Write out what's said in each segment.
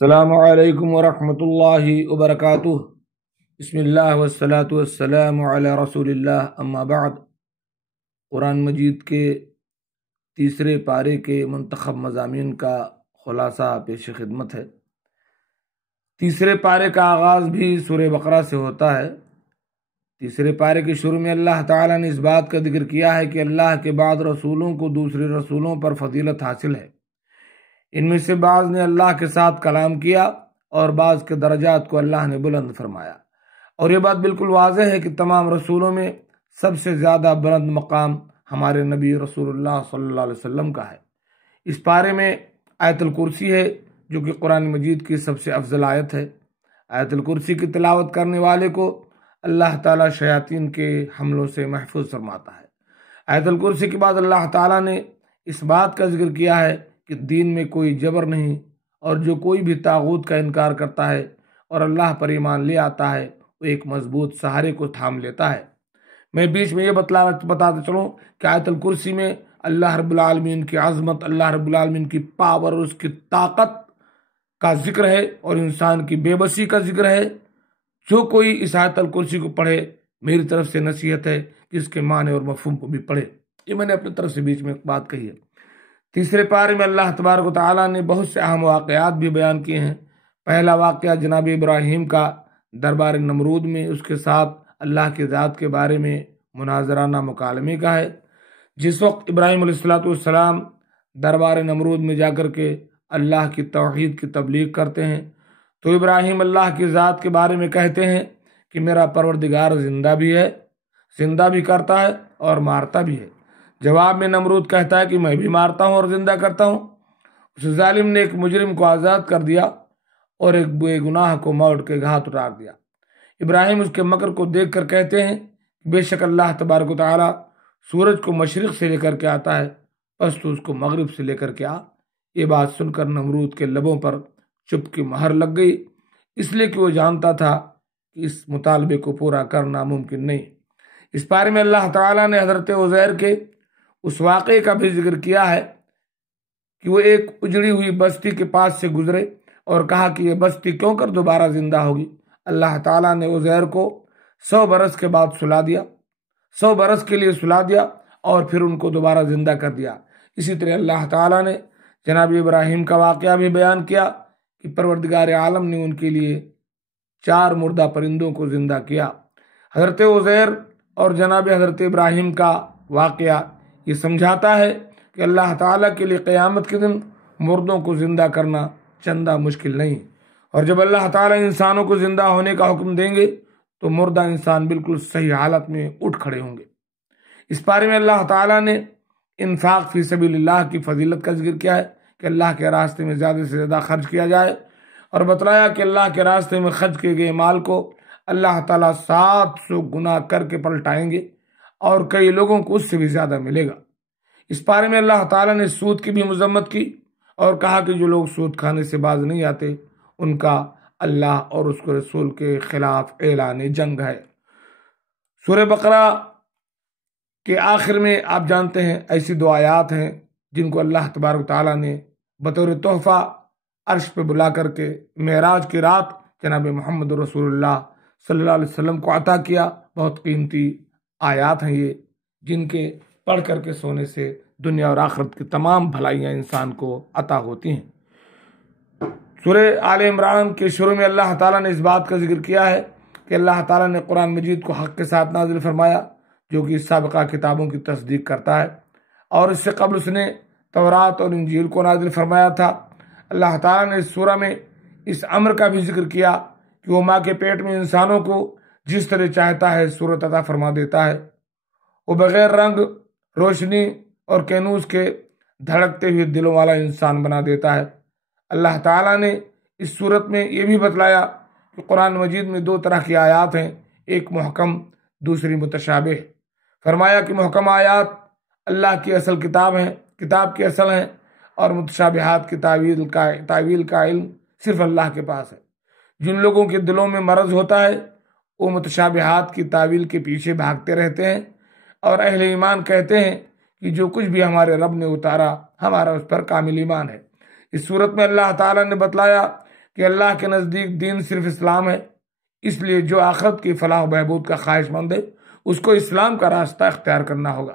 السلام علیکم ورحمۃ اللہ وبرکاتہ۔ بسم اللہ والصلاة والسلام علی رسول اللہ، اما بعد۔ قرآن مجید کے تیسرے پارے کے منتخب مضامین کا خلاصہ پیش خدمت ہے۔ تیسرے پارے کا آغاز بھی سورہ بقرہ سے ہوتا ہے۔ تیسرے پارے کے شروع میں اللہ تعالیٰ نے اس بات کا ذکر کیا ہے کہ اللہ کے بعد رسولوں کو دوسرے رسولوں پر فضیلت حاصل ہے۔ ان میں سے بعض نے اللہ کے ساتھ کلام کیا اور بعض کے درجات کو اللہ نے بلند فرمایا، اور یہ بات بالکل واضح ہے کہ تمام رسولوں میں سب سے زیادہ بلند مقام ہمارے نبی رسول اللہ صلی اللہ علیہ وسلم کا ہے۔ اس پارے میں آیت الکرسی ہے جو کہ قرآن مجید کی سب سے افضل آیت ہے۔ آیت الکرسی کی تلاوت کرنے والے کو اللہ تعالیٰ شیاطین کے حملوں سے محفوظ فرماتا ہے۔ آیت الکرسی کے بعد اللہ تعالیٰ نے اس بات کا ذکر کیا ہے کہ دین میں کوئی جبر نہیں، اور جو کوئی بھی طاغوت کا انکار کرتا ہے اور اللہ پر ایمان لے آتا ہے وہ ایک مضبوط سہارے کو تھام لیتا ہے۔ میں بیچ میں یہ بتاتے چلوں کہ آیت الکرسی میں اللہ رب العالمین کی عظمت، اللہ رب العالمین کی پاور اور اس کی طاقت کا ذکر ہے، اور انسان کی بے بسی کا ذکر ہے۔ جو کوئی اس آیت الکرسی کو پڑھے، میری طرف سے نصیحت ہے کہ اس کے معنی اور مفہوم کو بھی پڑھے۔ یہ میں نے اپنی طرف سے بیچ میں ایک بات کہی ہے۔ تیسرے پارے میں اللہ تبارک و تعالیٰ نے بہت سے اہم واقعات بھی بیان کیے ہیں۔ پہلا واقعہ جناب ابراہیم کا دربار نمرود میں اس کے ساتھ اللہ کی ذات کے بارے میں مناظرانہ مکالمے کا ہے۔ جس وقت ابراہیم علیہ السلام دربار نمرود میں جا کر کے اللہ کی توحید کی تبلیغ کرتے ہیں تو ابراہیم اللہ کی ذات کے بارے میں کہتے ہیں کہ میرا پروردگار زندہ بھی ہے، زندہ بھی کرتا ہے اور مارتا بھی ہے۔ جواب میں نمرود کہتا ہے کہ میں بھی مارتا ہوں اور زندہ کرتا ہوں۔ اس ظالم نے ایک مجرم کو آزاد کر دیا اور ایک بے گناہ کو موت کے گھاٹ اتار دیا۔ ابراہیم اس کے مکر کو دیکھ کر کہتے ہیں بے شک اللہ تبارک و تعالیٰ سورج کو مشرق سے لے کر کے آتا ہے، پس تو اس کو مغرب سے لے کر کے آ۔ یہ بات سن کر نمرود کے لبوں پر چپ کی مہر لگ گئی، اس لیے کہ وہ جانتا تھا کہ اس مطالبے کو پورا کرنا ممکن نہیں۔ اس پارے میں اللہ تعالیٰ نے حضرت عزیر کے اس واقعے کا بھی ذکر کیا ہے کہ وہ ایک اجڑی ہوئی بستی کے پاس سے گزرے اور کہا کہ یہ بستی کیوں کر دوبارہ زندہ ہوگی۔ اللہ تعالیٰ نے عزیر کو 100 برس کے بعد سلا دیا، 100 برس کے لیے سلا دیا اور پھر ان کو دوبارہ زندہ کر دیا۔ اسی طرح اللہ تعالیٰ نے جناب ابراہیم کا واقعہ بھی بیان کیا کہ پروردگار عالم نے ان کے لیے 4 مردہ پرندوں کو زندہ کیا۔ حضرت عزیر اور جناب حضرت ابراہیم کا واقعہ یہ سمجھاتا ہے کہ اللہ تعالیٰ کے لیے قیامت کے دن مردوں کو زندہ کرنا چندہ مشکل نہیں، اور جب اللہ تعالیٰ انسانوں کو زندہ ہونے کا حکم دیں گے تو مردہ انسان بالکل صحیح حالت میں اٹھ کھڑے ہوں گے۔ اس بارے میں اللہ تعالیٰ نے انفاق فی سبیل اللہ کی فضیلت کا ذکر کیا ہے کہ اللہ کے راستے میں زیادہ سے زیادہ خرچ کیا جائے، اور بتلایا کہ اللہ کے راستے میں خرچ کیے گئے مال کو اللہ تعالیٰ 700 گنا کر کے پلٹائیں گے اور کئی لوگوں کو اس سے بھی زیادہ ملے گا۔ اس بارے میں اللہ تعالیٰ نے سود کی بھی مذمت کی اور کہا کہ جو لوگ سود کھانے سے باز نہیں آتے ان کا اللہ اور اس کے رسول کے خلاف اعلان جنگ ہے۔ سورہ بقرہ کے آخر میں آپ جانتے ہیں ایسی 2 آیات ہیں جن کو اللہ تبارک تعالیٰ نے بطور تحفہ عرش پہ بلا کر کے معراج کی رات جناب محمد رسول اللہ صلی اللہ علیہ وسلم کو عطا کیا۔ بہت قیمتی آیات ہیں یہ، جن کے پڑھ کر کے سونے سے دنیا اور آخرت کی تمام بھلائیاں انسان کو عطا ہوتی ہیں۔ سورہ آل عمران کے شروع میں اللہ تعالیٰ نے اس بات کا ذکر کیا ہے کہ اللہ تعالیٰ نے قرآن مجید کو حق کے ساتھ نازل فرمایا جو کہ سابقہ کتابوں کی تصدیق کرتا ہے، اور اس سے قبل اس نے تورات اور انجیل کو نازل فرمایا تھا۔ اللہ تعالیٰ نے اس سورہ میں اس امر کا بھی ذکر کیا کہ وہ ماں کے پیٹ میں انسانوں کو جس طرح چاہتا ہے صورت عطا فرما دیتا ہے، وہ بغیر رنگ، روشنی اور کینوس کے دھڑکتے ہوئے دلوں والا انسان بنا دیتا ہے۔ اللہ تعالیٰ نے اس صورت میں یہ بھی بتلایا کہ قرآن مجید میں 2 طرح کی آیات ہیں، ایک محکم دوسری متشابہ۔ فرمایا کہ محکم آیات اللہ کی اصل کتاب ہیں، کتاب کی اصل ہیں، اور متشابہات کی تعویل کا علم صرف اللہ کے پاس ہے۔ جن لوگوں کے دلوں میں مرض ہوتا ہے وہ متشابہات کی تعویل کے پیچھے بھاگتے رہتے ہیں، اور اہل ایمان کہتے ہیں کہ جو کچھ بھی ہمارے رب نے اتارا ہمارا اس پر کامل ایمان ہے۔ اس صورت میں اللہ تعالیٰ نے بتلایا کہ اللہ کے نزدیک دین صرف اسلام ہے، اس لیے جو آخرت کی فلاح و بہبود کا خواہش مند ہے اس کو اسلام کا راستہ اختیار کرنا ہوگا۔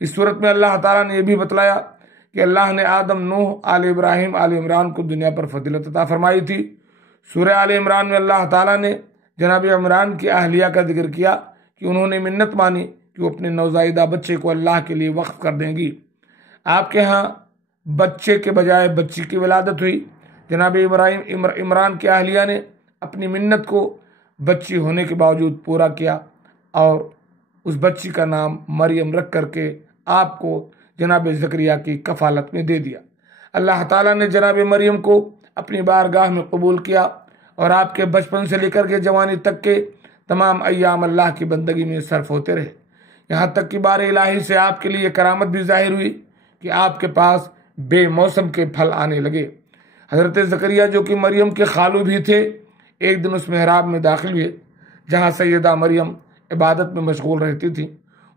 اس صورت میں اللہ تعالیٰ نے یہ بھی بتلایا کہ اللہ نے آدم، نوح، آل ابراہیم، آل عمران کو دنیا پر فضیلت عطا فرمائی تھی۔ سورہ آل عمران میں اللہ تعالیٰ نے جناب عمران کی اہلیہ کا ذکر کیا کہ انہوں نے منت مانی کہ وہ اپنے نوزائیدہ بچے کو اللہ کے لیے وقف کر دیں گی۔ آپ کے ہاں بچے کے بجائے بچی کی ولادت ہوئی۔ جناب عمران کی اہلیہ نے اپنی منت کو بچی ہونے کے باوجود پورا کیا اور اس بچی کا نام مریم رکھ کر کے آپ کو جناب زکریا کی کفالت میں دے دیا۔ اللہ تعالیٰ نے جناب مریم کو اپنی بارگاہ میں قبول کیا اور آپ کے بچپن سے لے کر کے جوانی تک کے تمام ایام اللہ کی بندگی میں صرف ہوتے رہے، یہاں تک کہ بار الہی سے آپ کے لیے کرامت بھی ظاہر ہوئی کہ آپ کے پاس بے موسم کے پھل آنے لگے۔ حضرت زکریا جو کہ مریم کے خالو بھی تھے، ایک دن اس محراب میں داخل ہوئے جہاں سیدہ مریم عبادت میں مشغول رہتی تھی۔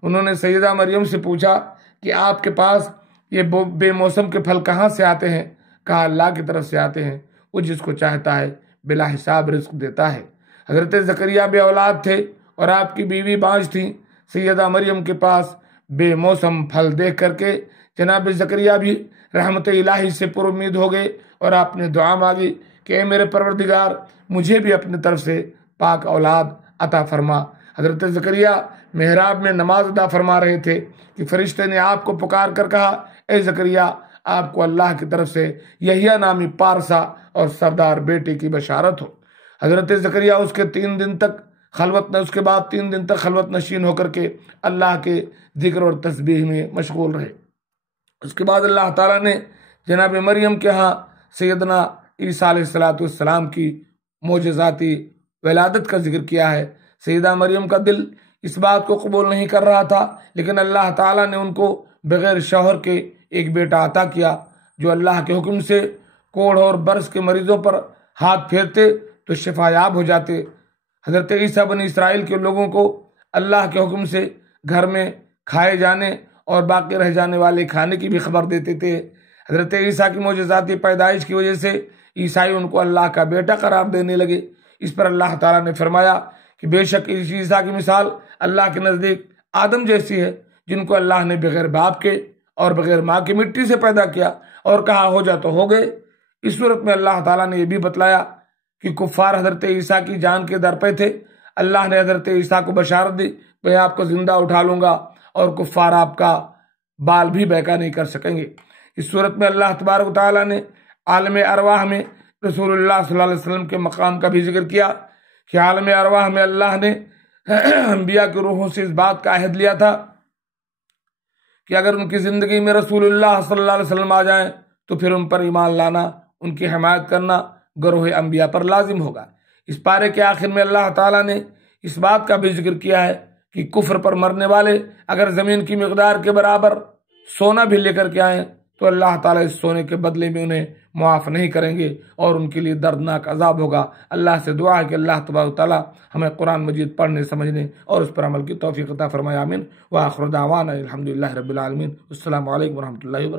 انہوں نے سیدہ مریم سے پوچھا کہ آپ کے پاس یہ بے موسم کے پھل کہاں سے آتے ہیں؟ کہا اللہ کی طرف سے آتے ہیں، وہ جس کو چاہتا ہے بلا حساب رزق دیتا ہے۔ حضرت زکریا بے اولاد تھے اور آپ کی بیوی بانجھ تھیں۔ سیدہ مریم کے پاس بے موسم پھل دیکھ کر کے جناب زکریا بھی رحمت الہی سے پر امید ہو گئے اور آپ نے دعا مانگی کہ اے میرے پروردگار، مجھے بھی اپنی طرف سے پاک اولاد عطا فرما۔ حضرت زکریا محراب میں نماز ادا فرما رہے تھے کہ فرشتے نے آپ کو پکار کر کہا، اے زکریا، آپ کو اللہ کی طرف سے یحییٰ نامی پارسا اور سردار بیٹے کی بشارت ہو۔ حضرت زکریا اس کے بعد 3 دن تک خلوت نشین ہو کر کے اللہ کے ذکر اور تسبیح میں مشغول رہے۔ اس کے بعد اللہ تعالیٰ نے جناب مریم کے ہاں سیدنا عیسیٰ علیہ السلام کی معجزاتی ولادت کا ذکر کیا ہے۔ سیدہ مریم کا دل اس بات کو قبول نہیں کر رہا تھا، لیکن اللہ تعالیٰ نے ان کو بغیر شوہر کے ایک بیٹا عطا کیا جو اللہ کے حکم سے کوڑھ اور برس کے مریضوں پر ہاتھ پھیرتے تو شفا یاب ہو جاتے۔ حضرت عیسیٰ بنی اسرائیل کے لوگوں کو اللہ کے حکم سے گھر میں کھائے جانے اور باقی رہ جانے والے کھانے کی بھی خبر دیتے تھے۔ حضرت عیسیٰ کی معجزاتی پیدائش کی وجہ سے عیسائی ان کو اللہ کا بیٹا قرار دینے لگے۔ اس پر اللہ تعالیٰ نے فرمایا کہ بے شک عیسیٰ کی مثال اللہ کے نزدیک آدم جیسی ہے، جن کو اللہ نے بغیر باپ کے اور بغیر ماں کی مٹی سے پیدا کیا اور کہا ہو جا تو ہو گئے۔ اس صورت میں اللہ تعالیٰ نے یہ بھی بتلایا کہ کفار حضرت عیسیٰ کی جان کے در پہ تھے۔ اللہ نے حضرت عیسیٰ کو بشارت دی، میں آپ کو زندہ اٹھا لوں گا اور کفار آپ کا بال بھی بیکا نہیں کر سکیں گے۔ اس صورت میں اللہ تبارک و تعالیٰ نے عالم ارواح میں رسول اللہ صلی اللہ علیہ وسلم کے مقام کا بھی ذکر کیا کہ عالم ارواح میں اللہ نے انبیاء کی روحوں سے اس بات کا عہد لیا تھا کہ اگر ان کی زندگی میں رسول اللہ صلی اللہ علیہ وسلم آ جائیں تو پھر ان پر ایمان لانا، ان کی حمایت کرنا گروہ انبیاء پر لازم ہوگا۔ اس پارے کے آخر میں اللہ تعالیٰ نے اس بات کا بھی ذکر کیا ہے کہ کفر پر مرنے والے اگر زمین کی مقدار کے برابر سونا بھی لے کر کے آئیں تو اللہ تعالیٰ اس سونے کے بدلے میں انہیں معاف نہیں کریں گے اور ان کے لیے دردناک عذاب ہوگا۔ اللہ سے دعا ہے کہ اللہ تبارک و تعالیٰ ہمیں قرآن مجید پڑھنے، سمجھنے اور اس پر عمل کی توفیق عطا فرمائے، آمین۔ وآخر دعوانا الحمدللہ رب العالمین۔ السلام علیکم ورحمۃ اللہ وبرکاتہ۔